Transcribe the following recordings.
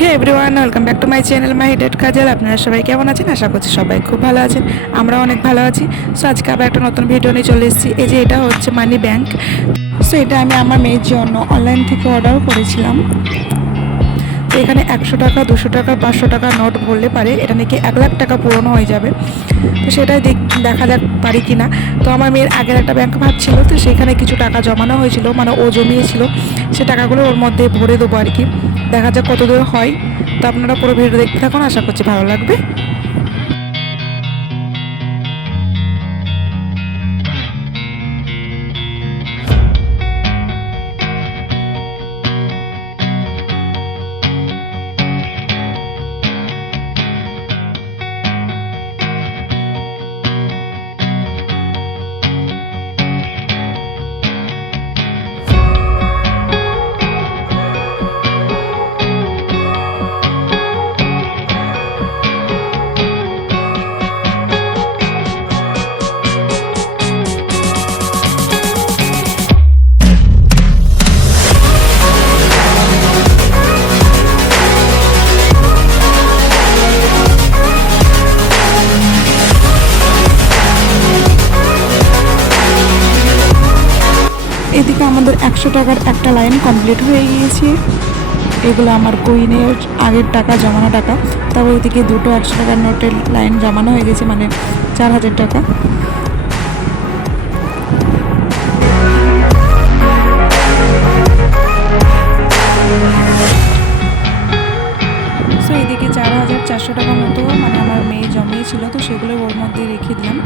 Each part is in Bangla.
Hey everyone, welcome back to my channel my date Kajal. আপনারা সবাই কেমন আছেন? আশা করছি সবাই খুব ভালো আছেন। আমরা অনেক ভালো আছি। সো আজকে আবার একটা নতুন ভিডিও নিয়ে চলে এসেছি। এই যে এটা হচ্ছে মানি ব্যাংক। সো এটা আমি আমার মেয়ের জন্য অনলাইন থেকে অর্ডার করেছিলাম। তো এখানে 100 টাকা, 200 টাকা, 500 টাকা নোট বললে পারে এটা নাকি 1 লাখ টাকা পূরণ হয়ে যাবে। তো সেটাই দেখা যাক পারি কি না। তো আমার মেয়ের আগের একটা ব্যাংক ভাবছিল, তো সেখানে কিছু টাকা জমানো হয়েছিল, মানে ও জমিয়েছিল, সে টাকাগুলো ওর মধ্যে ভরে দেবো আর কি। দেখা যাক কত দূর হয়। তো আপনারা পুরো ভিডিও দেখতে থাকুন, আশা করছি ভালো লাগবে। এদিকে আমাদের 100 টাকার একটা লাইন কমপ্লিট হয়ে গিয়েছে। এগুলো আমার কুইনের আগের টাকা, জমানো টাকা। তারপর ওইদিকে দুটো 100 টাকার নোটের লাইন জমানো হয়ে গেছে, মানে 4000 টাকা। সো এদিকে 4400 টাকা মতো মানে আমার মেয়ে জমিয়েছিল, তো সেগুলো ওর মধ্যে রেখে দিলাম,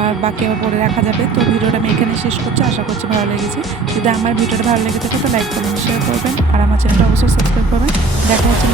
আর বাকি আবার পরে রাখা যাবে। তো ভিডিওটা আমি এখানে শেষ করছি, আশা করছি ভালো লেগেছে। যদি আমার ভিডিওটা ভালো লেগে থাকে তো লাইক করবেন, শেয়ার করবেন, আর আমার চ্যানেলটা অবশ্যই সাবস্ক্রাইব করবেন। দেখা হচ্ছে